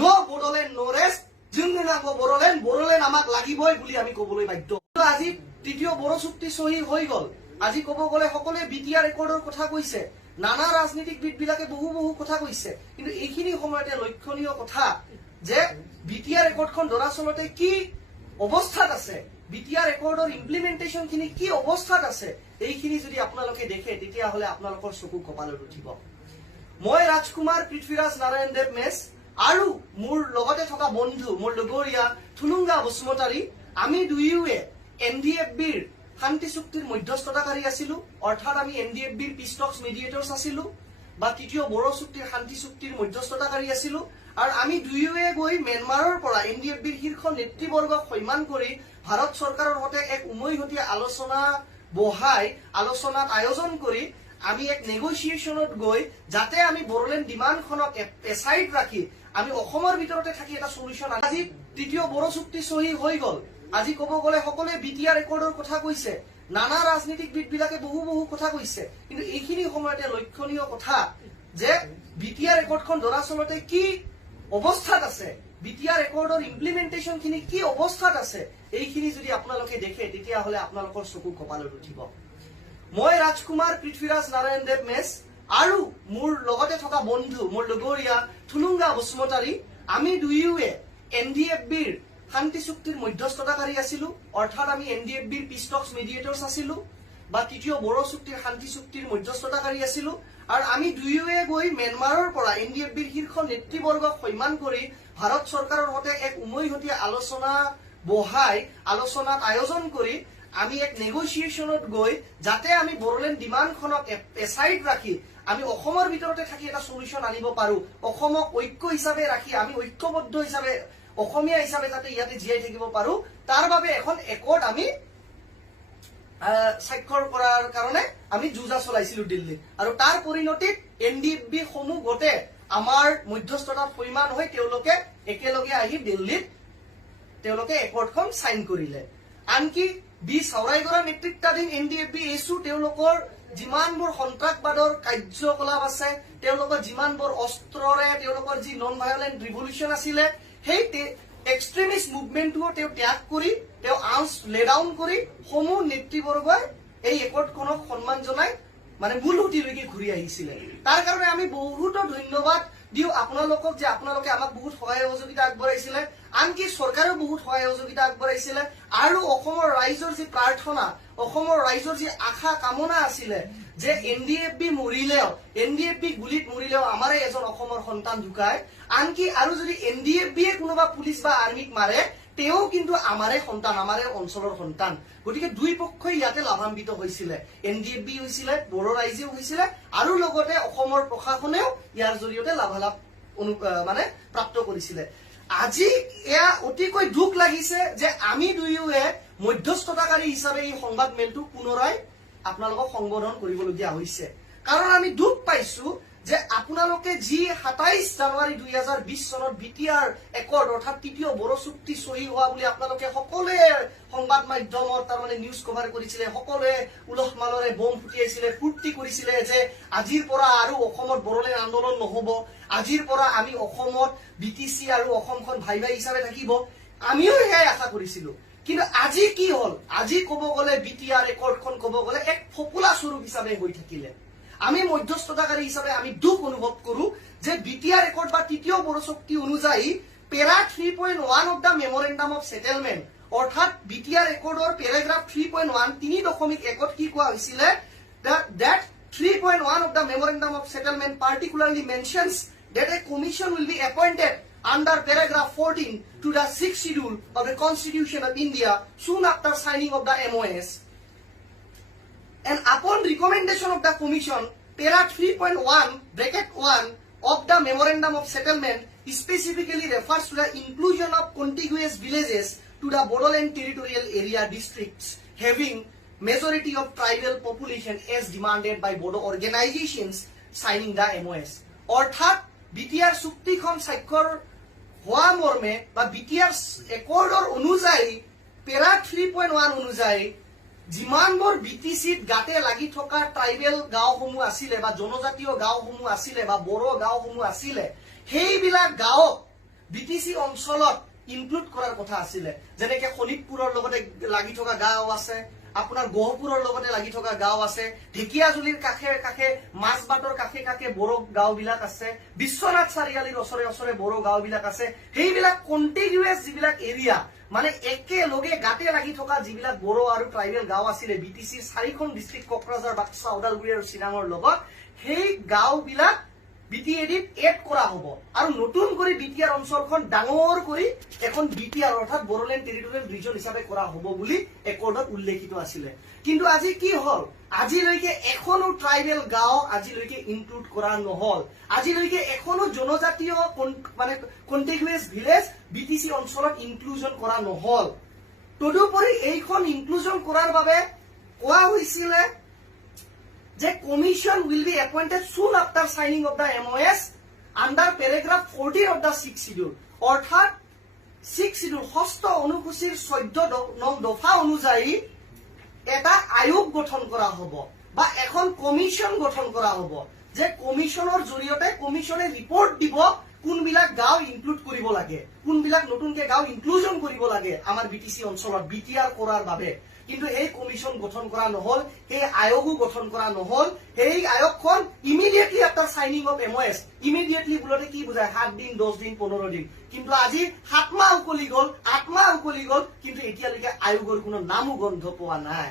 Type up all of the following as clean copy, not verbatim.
নো বড়োলেণ্ড নো rest যোনদিন Bodoland Bodoland আমাক লাগিবই বুলি আমি ক'বলৈ বাধ্য। আজি তৃতীয় বড়ো চুক্তি চহী হৈ গ'ল। আজি ক'ব গ'লে সকলোৱে বিটিআৰ ৰেকৰ্ডৰ কথা কৈছে, নানা ৰাজনীতিবিদবিলাকে বহু কথা কৈছে, কিন্তু এইখিনি সময়তে লক্ষণীয় কথা যে বিটিআৰ ৰেকৰ্ডখন দৰাচলতে কি অৱস্থাত আছে, বিটিআৰ ৰেকৰ্ডৰ ইমপ্লিমেণ্টেশ্যন খিনি কি অৱস্থাত আছে, এইখিনি যদি আপোনালোকে দেখে তেতিয়াহ'লে আপোনালোকৰ চকু কপালত উঠিব। মই ৰাজকুমাৰ পৃথ্বীৰাজ নাৰায়ণ দেৱ মেছ আৰু মোৰ লগতে থকা বন্ধু মোৰ লগৰীয়া থুলুংগা বসুমতাৰী, আমি দুয়োৱে NDFBৰ শান্তি চুক্তিৰ মধ্যস্থতাকাৰী আছিলো, অৰ্থাৎ আমি NDFBৰ পিছ টক্স মিডিয়েটৰ্ছ আছিলো বা তৃতীয় বড়ো চুক্তিৰ শান্তি চুক্তিৰ মধ্যস্থতাকাৰী আছিলো। আৰু আমি দুয়োৱে গৈ ম্যানমাৰৰ পৰা NDFBৰ শীৰ্ষ নেতৃবৰ্গক সন্মান কৰি ভাৰত চৰকাৰৰ সৈতে এক উমৈহতীয়া আলোচনা বহাই আলোচনাত আয়োজন কৰি আমি এক নেগোচিয়েশ্যনত গৈ যাতে আমি বড়োলেণ্ড ডিমাণ্ডখনক এছাইড ৰাখি আমি অসমৰ ভিতৰতে থাকি এটা সলিউশ্যন। আজি তৃতীয় বড়ো চুক্তি চহী হৈ গ'ল। আজি ক'ব গ'লে সকলোৱে বিটিআৰ ৰেকৰ্ডৰ কথা কৈছে, নানা ৰাজনীতিবিদবিলাকে বহু কথা কৈছে, কিন্তু এইখিনি সময়তে লক্ষণীয় কথা যে বিটিআৰ ৰেকৰ্ডখন দৰাচলতে কি অৱস্থাত আছে, বিটিআৰ ৰেকৰ্ডৰ ইমপ্লিমেণ্টেশ্যন খিনি কি অৱস্থাত আছে, এইখিনি যদি আপোনালোকে দেখে তেতিয়াহ'লে আপোনালোকৰ চকু কপালত উঠিব। মই ৰাজকুমাৰ পৃথ্বীৰাজ নাৰায়ণ দেৱ মেছ আৰু মোৰ লগতে থকা বন্ধু মোৰ লগৰীয়া থুলুংগা বসুমতাৰী, আমি দুয়োৱে NDFBৰ শান্তি চুক্তিৰ মধ্যস্থতাকাৰী আছিলো, অৰ্থাৎ আমি NDFBৰ পিছ টক্স মিডিয়েটৰ্ছ আছিলো বা তৃতীয় বড়ো চুক্তিৰ শান্তি চুক্তিৰ মধ্যস্থতাকাৰী আছিলো। আৰু আমি দুয়োৱে গৈ ম্যানমাৰৰ পৰা NDFBৰ শীৰ্ষ নেতৃবৰ্গক সন্মান কৰি ভাৰত চৰকাৰৰ সৈতে এক উমৈহতীয়া আলোচনা বহাই আলোচনাত আয়োজন কৰি আমি এক নেগোচিয়েশ্যনত গৈ যাতে আমি বড়োলেণ্ড ডিমাণ্ডখনক এছাইড ৰাখি আমি অসমৰ ভিতৰতে থাকি এটা সলিউশ্যন আনিব পাৰো, অসমক ঐক্য হিচাপে ৰাখি আমি ঐক্যবদ্ধ হিচাপে অসমীয়া হিচাপে যাতে ইয়াতে জীয়াই থাকিব পাৰো, তাৰ বাবে এখন একৰ্ড আমি স্বাক্ষৰ কৰাৰ কাৰণে আমি যুঁজা চলাইছিলো দিল্লীত। আৰু তাৰ পৰিণতিত NDFB সমূহ গোটে আমাৰ মধ্যস্থতাত সৈমান হৈ তেওঁলোকে একেলগে আহি দিল্লীত তেওঁলোকে একৰ্ডখন চাইন কৰিলে। আনকি বি চাওৰাইগৰা নেতৃত্বাধীন NDFB এছু তেওঁলোকৰ যিমানবোৰ সন্ত্ৰাসবাদৰ কাৰ্যকলাপ আছে, তেওঁলোকৰ যিমানবোৰ অস্ত্ৰৰে তেওঁলোকৰ যি নন ভায়োলেণ্ট ৰিভলিউশ্যন আছিলে, সেই এক্সট্ৰিমিষ্ট মুভমেণ্টটোও তেওঁ ত্যাগ কৰি তেওঁ আৰ্মছ লে ডাউন কৰি সমূহ নেতৃবৰ্গই এই একৰ্ডখনক সন্মান জনাই মানে মূল সুঁতিলৈকে ঘূৰি আহিছিলে। তাৰ কাৰণে আমি বহুতো ধন্যবাদ দিওঁ আপোনালোকক যে আপোনালোকে আমাক বহুত সহায় সহযোগিতা আগবঢ়াইছিলে, আনকি চৰকাৰেও বহুত সহায় সহযোগিতা আগবঢ়াইছিলে। আৰু অসমৰ ৰাইজৰ যি প্ৰাৰ্থনা, অসমৰ ৰাইজৰ যি আশা কামনা আছিলে যে NDFB মৰিলেও, NDFB গুলিত মৰিলেও আমাৰে এজন অসমৰ সন্তান ঢুকায়, আনকি আৰু যদি NDFBয়ে কোনোবা পুলিচ বা আৰ্মিক মাৰে তেওঁ কিন্তু আমাৰে সন্তান, আমাৰে অঞ্চলৰ সন্তান। গতিকে দুই পক্ষই ইয়াতে লাভান্বিত হৈছিলে, NDFB হৈছিলে, বড়ো ৰাইজেও হৈছিলে আৰু লগতে অসমৰ প্ৰশাসনেও ইয়াৰ জৰিয়তে লাভালাভ মানে প্ৰাপ্ত কৰিছিলে। আজি এয়া অতিকৈ দুখ লাগিছে যে আমি দুয়োৱে মধ্যস্থতাকাৰী হিচাপে এই সংবাদ মেলটো পুনৰাই আপোনালোকক সম্বোধন কৰিবলগীয়া হৈছে। কাৰণ আমি দুখ পাইছো যে আপোনালোকে যি 27 জানুৱাৰী 2020 চনত বিটিআৰ একৰ্ড অৰ্থাৎ তৃতীয় বড়ো চুক্তি চহী হোৱা বুলি আপোনালোকে সকলোৱে সংবাদ মাধ্যমত তাৰমানে নিউজ কভাৰ কৰিছিলে, সকলোৱে উলহ মালৰে বম ফুটিয়াইছিলে, ফূৰ্তি কৰিছিলে যে আজিৰ পৰা আৰু অসমত বড়োলেণ্ড আন্দোলন নহব, আজিৰ পৰা আমি অসমত BTC আৰু অসমখন ভাই ভাই হিচাপে থাকিব, আমিও সেয়াই আশা কৰিছিলো। কিন্তু আজি কি হল, আজি ক'ব গ'লে বিটিআৰ একৰ্ডখন ক'ব গ'লে এক ফপুলা স্বৰূপ হিচাপে হৈ থাকিলে। আমি মধ্যস্থতাকাৰী হিচাপে আমি দুখ অনুভৱ কৰো যে বিটিআৰ একৰ্ড বা তৃতীয় বড়ো চুক্তি অনুযায়ী পেৰা 3.1 অফ দ্য মেমৰেণ্ডাম অফ সেটেলমেণ্ট অৰ্থাৎ বিটিআৰ একৰ্ডৰ পেৰাগ্ৰাফ 3.1 3.1 কি কোৱা হৈছিলে, that 3.1 of the memorandum of settlement particularly mentions that a commission will be appointed under paragraph 14 to the 6th schedule of the Constitution of India soon after signing of the MOS. And upon recommendation of the Commission, para 3.1 bracket 1 of the Memorandum of Settlement specifically refers to the inclusion of contiguous villages to the Bodoland territorial area districts having majority of tribal population as demanded by Bodo organizations signing the MOS. অর্থাৎ BTR চুক্তিখন স্বাক্ষৰ হোৱা মৰ্মে বা BTR একৰ্ডৰ অনুযায়ী পেৰা 3.1 অনুযায়ী যিমানবোৰ BTCত গাতে লাগি থকা ট্ৰাইবেল গাঁওসমূহ আছিলে বা জনজাতীয় গাঁওসমূহ আছিলে বা বড়ো গাঁওসমূহ আছিলে, সেইবিলাক গাঁৱক বিটিসি অঞ্চলত ইনক্লুড কৰাৰ কথা আছিলে যেনেকে শোণিতপুৰৰ লগতে লাগি থকা গাঁও আছে আপোনাৰ গহপুৰৰ লগতে লাগি থকা গাঁও আছে ঢেকিয়াজুলিৰ কাষে কাষে মাছবাটৰ কাষে কাষে বড়ো গাঁও বিলাক আছে বিশ্বনাথ চাৰিআলিৰ ওচৰে ওচৰে বড়ো গাঁও বিলাক আছে সেইবিলাক কন্টিনিউয়াস যিবিলাক এৰিয়া মানে একেলগে গাতে লাগি থকা যিবিলাক বড়ো আৰু ট্ৰাইবেল গাঁও আছিলে বিটিসিৰ 4খন ডিস্ট্ৰিক্ট কোকৰাঝাৰ বাক্সা ওদালগুৰি আৰু চিৰাঙৰ লগত সেই গাঁও বিলাক বিটিএডিত এড কৰা হ'ব আৰু নতুন কৰি বিটিআৰ অঞ্চলখন ডাঙৰ কৰি এখন বিটিআৰ অৰ্থাৎ বড়োলেণ্ড টেৰিটৰিয়েল ৰিজন হিচাপে কৰা হ'ব বুলি একৰ্ডত উল্লেখিত আছিলে কিন্তু আজি কি হল আজিলৈকে এখনো ট্ৰাইবেল গাঁও আজিলৈকে ইনক্লুড কৰা নহল আজিলৈকে এখনো জনজাতীয় মানে কন্টিগুয়াস ভিলেজ বিটিসি অঞ্চলত ইনক্লুজন কৰা নহল তদুপৰি এইখন ইনক্লুজন কৰাৰ বাবে কোৱা হৈছিলে যে commission will be appointed soon after signing of the MOS under paragraph 14 of the 6th schedule অর্থাৎ 6th schedule ষষ্ঠ অনুসূচীৰ 14 নং দফা অনুযায়ী এটা আয়োগ গঠন কৰা হ'ব বা এখন কমিশন গঠন কৰা হ'ব যে কমিশনৰ জৰিয়তে কমিশনে ৰিপৰ্ট দিব কোনবিলাক গাঁও ইনক্লুড কৰিব লাগে কোনবিলাক নতুনকে গাঁও ইনক্লুজন কৰিব লাগে আমাৰ বিটিসি অঞ্চলত বিটিআৰ কৰাৰ বাবে কিন্তু এই কমিশন গঠন কৰা নহল এই আয়োগও গঠন কৰা নহল এই আয়োগখন immediately after signing of MOS immediately বুলতে কি বুজায় 7 দিন 10 দিন 15 দিন কিন্তু আজি 7 মাহ উকলি গল 8 মাহ উকলি গল কিন্তু এতিয়ালৈকে আয়োগৰ কোনো নামও গন্ধ পোৱা নাই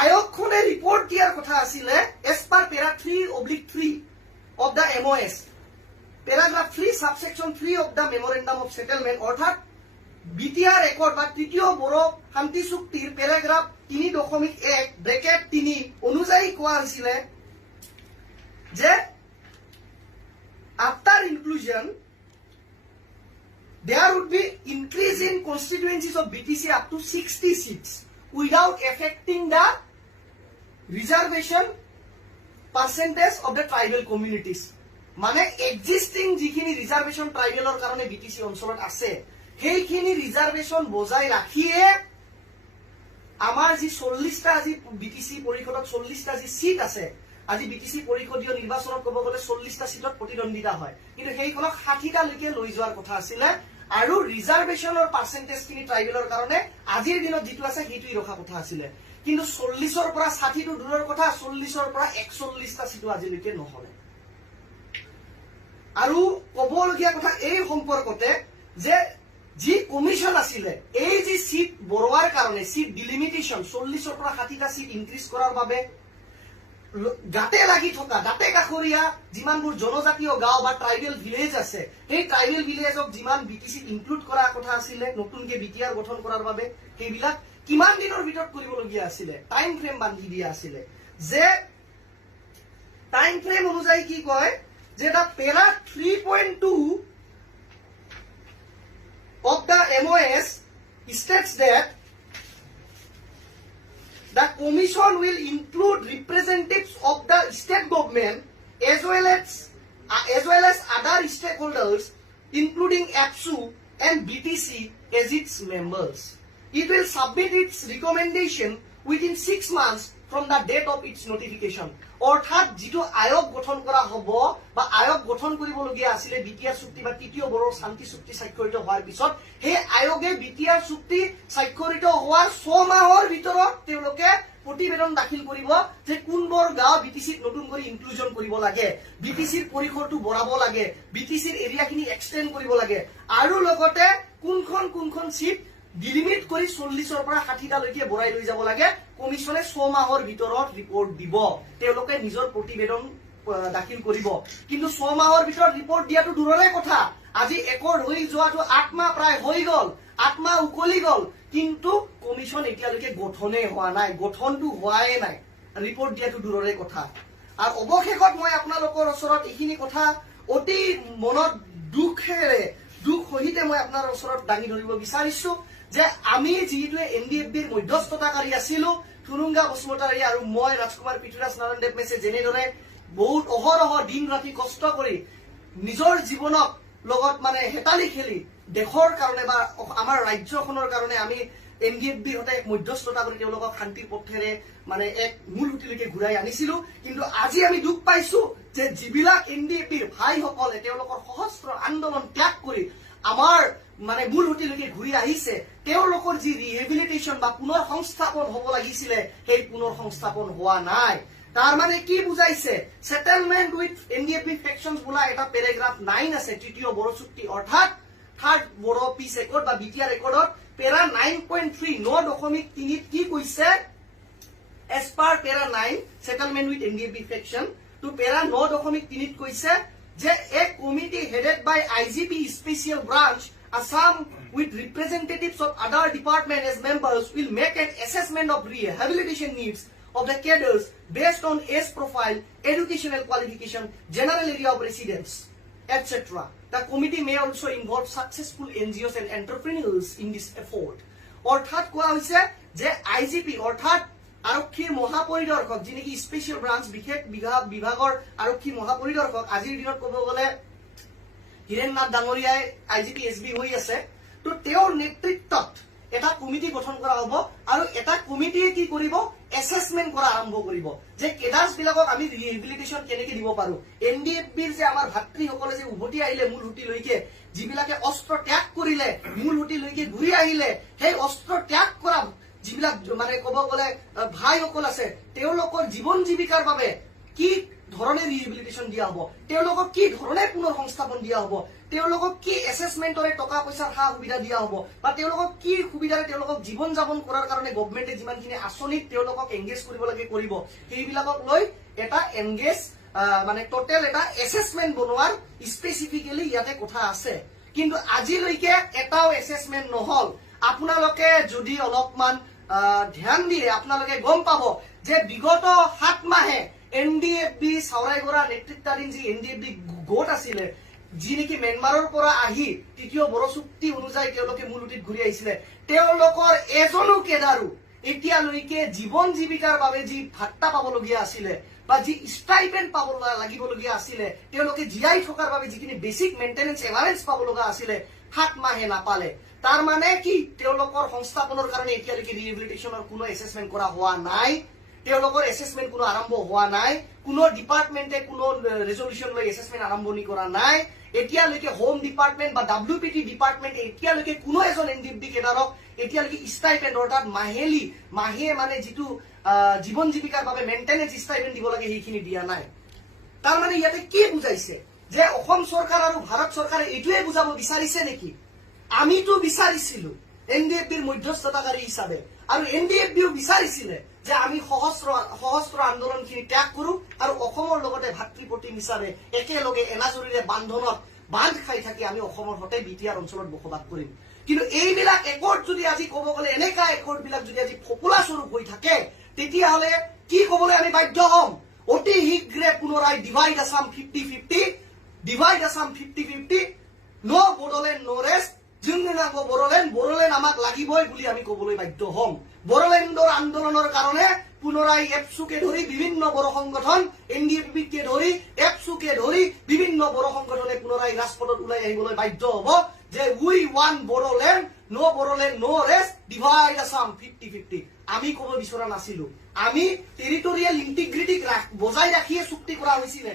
আয়োগখনে ৰিপৰ্ট দিয়াৰ কথা আছিল as per para 3/3 of the MOS paragraph 3 subsection 3 of the memorandum of settlement অর্থাৎ বিটিআর একর্ড বা তৃতীয় বড়ো শান্তি চুক্তিৰ প্যাৰাগ্ৰাফ 3.1 ব্ৰেকেট 3 অনুযায়ী কোৱা হৈছিল যে after inclusion there would be increase in constituencies of BTC up to 60 seats without affecting the reservation percentage of the tribal communities মানে এক্সিস্টিং যিখিনি রিজার্ভেশন ট্ৰাইবেলৰ কাৰণে বিটিসি অঞ্চলত আছে সেইখিনি ৰিজাৰ্ভেশন বজাই ৰাখিয়ে আমাৰ যি 40টা আজি বিটিসি পৰিষদত 40টা যি সিট আছে আজি বিটিসি পৰিষদীয় নিৰ্বাচনত ক'ব গলে 40টা সিটত প্ৰতিদ্বন্দ্বিতা হয় কিন্তু সেইখনক 60টা লৈকে লৈ যোৱাৰ কথা আছিল আৰু ৰিজাৰ্ভেশনৰ পাৰ্সেন্টেজ খিনি ট্ৰাইবেলৰ কাৰণে আজিৰ দিনত যিটো আছে সেইটোই ৰখা কথা আছিল কিন্তু 40ৰ পৰা 60 টো দূৰৰ কথা 40ৰ পৰা 41টা সিটো আজিলৈকে নহলে আৰু কবলগীয়া কথা এই সম্পৰ্কতে যে যি কমিশন আছিলে এই যে সিট বৰোৱাৰ কাৰণে সিট ডিলিমিটেশন 40ৰ পৰা 60টা সিট ইনক্ৰিজ কৰাৰ বাবে গাতে লাগি থকা গাতে কাখৰীয়া যিমানবোৰ জনজাতীয় গাঁও বা ট্ৰাইবেল ভিলেজ আছে এই ট্ৰাইবেল ভিলেজক যিমান বিটিসি ইনক্লুড কৰা কথা আছিলে নতুনকে বিটিআৰ গঠন কৰাৰ বাবে সেইবিলাক কিমান দিনৰ ভিতৰত কৰিবলগীয়া আছিলে টাইম ফ্ৰেম বান্ধি দিয়া আছিলে যে টাইম ফ্ৰেম অনুযায়ী কি কয় যে দা পেৰা 3.2 of the MOS states that the commission will include representatives of the state government as well as other stakeholders including APSU and BTC as its members. It will submit its recommendation within 6 months from the date of its notification. অর্থাৎ যেটো আয়োগ গঠন কৰা হ'ব বা আয়োগ গঠন কৰিবলগীয়া আছিল বিটিআৰ চুক্তি বা তৃতীয় বড়ো শান্তি চুক্তি স্বাক্ষৰিত হোৱাৰ পিছত সেই আয়োগে বিটিআৰ চুক্তি স্বাক্ষৰিত হোৱাৰ 6 মাহৰ ভিতৰত তেওঁলোকে প্ৰতিবেদন দাখিল কৰিব যে কোনবোৰ গাঁও বিটিসিত নতুন কৰি ইনক্লুজন কৰিব লাগে বিটিসিৰ পৰিসৰটো বঢ়াব লাগে বিটিসিৰ এৰিয়াখিনি এক্সটেন্ড কৰিব লাগে আৰু লগতে কোনখন সিট ডিলিমিট কৰি 40ৰ পৰা 60টা লৈকে বঢ়াই লৈ যাব লাগে কমিশনে 6 মাহৰ ভিতৰত ৰিপৰ্ট দিব তেওঁলোকে নিজৰ প্ৰতিবেদন দাখিল কৰিব কিন্তু 6 মাহৰ ভিতৰত ৰিপৰ্ট দিয়াটো দূৰৰে কথা আজি একৰ্ড হৈ যোৱাটো 8 মাহ প্ৰায় হৈ গল 8 মাহ উকলি গল কিন্তু কমিশন এতিয়ালৈকে গঠনে হোৱা নাই গঠনটো হোৱাই নাই ৰিপৰ্ট দিয়াটো দূৰৰে কথা আৰু অৱশেষত মই আপোনালোকৰ ওচৰত এইখিনি কথা অতি মনত দুখেৰে দুখ সহিতে মই আপোনাৰ ওচৰত দাঙি ধৰিব বিচাৰিছো যে আমি যিটো এনডিএফবিৰ মধ্যস্থতাকাৰী আছিলো তুৰুঙ্গা বসুমতাৰী আৰু মই ৰাজকুমাৰ পৃথ্বীৰাজ নাৰায়ণ দেৱ মেছে যেনেদৰে বহুত অহৰহ দিন ৰাতি কষ্ট কৰি নিজৰ জীৱনক লগত মানে হেতালি খেলি দেশৰ কাৰণে বা আমাৰ ৰাজ্যখনৰ কাৰণে আমি এনডিএফবিৰ হতে মধ্যস্থতা কৰি তেওঁলোকক শান্তিৰ পথেৰে মানে এক মূল সুতিলৈকে ঘূৰাই আনিছিলো কিন্তু আজি আমি দুখ পাইছো যে যিবিলাক এনডিএফবিৰ ভাইসকলে তেওঁলোকৰ সহস্ৰ আন্দোলন ত্যাগ কৰি আমাৰ মানে মূল সুঁতিলৈকে ঘূৰি আহিছে, তেওঁলোকৰ যি ৰিহেবিলিটেশ্যন বা পুনৰ সংস্থাপন হ'ব লাগিছিলে সেই পুনৰ সংস্থাপন হোৱা নাই। তাৰ মানে কি বুজাইছে? সেটেলমেন্ট উইথ এনডিএফবি ফেকশনস বোলা এটা পেৰাগ্ৰাফ 9 আছে তৃতীয় বড়ো চুক্তি অৰ্থাৎ থাৰ্ড বড়ো পিছ ৰেকৰ্ড বা বিটিআৰ ৰেকৰ্ডত পেৰা 9.3 9.3 কি কৈছে? as per para 9 settlement with NDFB faction to para 9.3 কৈছে যে a committee headed by IGP special branch Assam with representatives of other departments as members will make an assessment of rehabilitation needs of the cadres based on age profile, educational qualification, general area of residence, etc. The committee may also involve successful NGOs and entrepreneurs in this effort. অর্থাৎ কোৱা হৈছে যে IGP অৰ্থাৎ আৰক্ষীৰ মহাপৰিদৰ্শক যিনি কি special branch বিশেষ বিভাগৰ আৰক্ষী মহাপৰিদৰ্শক আজিৰ দিনত ক'ব গ'লে হিৰেন নাথ ডাঙৰীয়াই IGP SB হৈ আছে। তো তেওঁৰ নেতৃত্বত এটা কমিটি গঠন কৰা হ'ব আৰু এটা কমিটিয়ে কি কৰিব? এসেসমেন্ট কৰা আৰম্ভ কৰিব যে কেডাৰ্স বিলাকক আমি ৰিহেবিলিটেশ্যন কেনেকৈ দিব পাৰো। এনডিএফবিৰ যে আমাৰ ভাতৃসকলে যে উভতি আহিলে মূল সুঁতিলৈকে, যিবিলাকে অস্ত্ৰ ত্যাগ কৰিলে মূল সুঁতিলৈকে ঘূৰি আহিলে, সেই অস্ত্ৰ ত্যাগ কৰা যিবিলাক মানে ক'ব গ'লে ভাইসকল আছে, তেওঁলোকৰ জীৱন জীৱিকাৰ বাবে কি ধৰণে ৰিহেবিলিটেশ্যন দিয়া হ'ব, তেওঁলোকক কি ধৰণে পুনৰ সংস্থাপন দিয়া হ'ব, তেওঁলোকক কি এসেসমেন্টৰে টকা পইচাৰ সা সুবিধা দিয়া হ'ব বা তেওঁলোকক কি সুবিধাৰে তেওঁলোকক জীৱন যাপন কৰাৰ কাৰণে গভৰ্ণমেণ্টে যিমানখিনি আঁচনিত তেওঁলোকক এংগেজ কৰিব লাগে কৰিব, সেইবিলাকক লৈ এটা এংগেজ মানে টোটেল এটা এসেসমেন্ট বনোৱাৰ স্পেচিফিকেলি ইয়াতে কথা আছে। কিন্তু আজিলৈকে এটাও এসেসমেন্ট নহল। আপোনালোকে যদি অলপমান ধ্যান দিয়ে আপোনালোকে গম পাব যে বিগত 7 মাহে এনডিএফবি চাওৰাইগৰা নেতৃত্বাধীন যি এনডিএফবি গোট আছিলে, যি নেকি ম্যানমাৰৰ পৰা আহি তৃতীয় বড়ো চুক্তি অনুযায়ী তেওঁলোকে মূল সুঁতিত ঘূৰি আহিছিলে, তেওঁলোকৰ এজনো কেডাৰো এতিয়ালৈকে জীৱন জীৱিকাৰ বাবে যি ভাত্তা পাবলগীয়া আছিলে বা যি ষ্টাইপেণ্ড পাব লাগিবলগীয়া আছিলে, তেওঁলোকে জীয়াই থকাৰ বাবে যিখিনি বেছিক মেইনটেনেন্স এলাৱেন্স পাব লগা আছিলে 7 মাহে নাপালে। তাৰ মানে কি? তেওঁলোকৰ সংস্থাপনৰ কাৰণে এতিয়ালৈকে ৰিহেবিলিটেশ্যনৰ কোনো এসেসমেন্ট কৰা হোৱা নাই, তেওঁলোকৰ এসেসমেন্ট কোনো আৰম্ভ হোৱা নাই, কোনো ডিপাৰ্টমেন্টে কোনো ৰেজলিউচন লৈ এসেসমেন্ট আৰম্ভণি কৰা নাই। এতিয়ালৈকে হোম ডিপাৰ্টমেন্ট বা WPT ডিপাৰ্টমেন্টে এতিয়ালৈকে কোনো এজন এনডিএফবি কেডাৰক এতিয়ালৈকে ষ্টাইপেণ্ড অৰ্থাৎ মাহে মানে যিটো জীৱন জীৱিকাৰ বাবে মেইনটেনেন্স ষ্টাইপেণ্ড দিব লাগে সেইখিনি দিয়া নাই। তাৰ মানে ইয়াতে কি বুজাইছে যে অসম চৰকাৰ আৰু ভাৰত চৰকাৰে এইটোৱে বুজাব বিচাৰিছে নেকি? আমিতো বিচাৰিছিলো এনডিএফবিৰ মধ্যস্থতাকাৰী হিচাপে, আৰু এনডিএফবিও বিচাৰিছিলে যে আমি সহস্ৰ আন্দোলনখিনি ত্যাগ কৰো আৰু অসমৰ লগতে ভাতৃপ্ৰতিম হিচাপে একেলগে এনাজৰীৰে বান্ধ খাই থাকি আমি অসমৰ হতে বিটিআৰ অঞ্চলত বসবাস কৰিম। কিন্তু এইবিলাক একৰ্ড যদি আজি ক'ব গ'লে এনেকা একৰ্ড বিলাক যদি আজি ফপোলা স্বৰূপ হৈ থাকে, তেতিয়াহ'লে কি ক'বলৈ আমি বাধ্য হ'ম? অতি শীঘ্ৰে পুনৰাই ডিভাইড আসাম 50-50, ডিভাইড আসাম 50-50, নো বড়োলেণ্ড নো ৰেষ্ট, যোনদিনা বড়োলেণ্ড আমাক লাগিবই বুলি আমি ক'বলৈ বাধ্য হ'ম। বড়োলেণ্ডৰ আন্দোলনৰ কাৰণে পুনৰাই এপচুকে ধৰি বিভিন্ন বড়ো সংগঠন, এনডিএফবিকে ধৰি এপচুকে ধৰি বিভিন্ন বড়ো সংগঠনে পুনৰাই ৰাজপথত ওলাই আহিবলৈ বাধ্য হ'ব যে উই ওৱান বড়োলেণ্ড নো ৰেষ্ট, ডিভাইড আসাম 50-50। আমি ক'ব বিচৰা নাছিলো, আমি টেৰিটৰিয়েল ইন্টিগ্ৰিটিক বজাই ৰাখিয়ে চুক্তি কৰা হৈছিলে।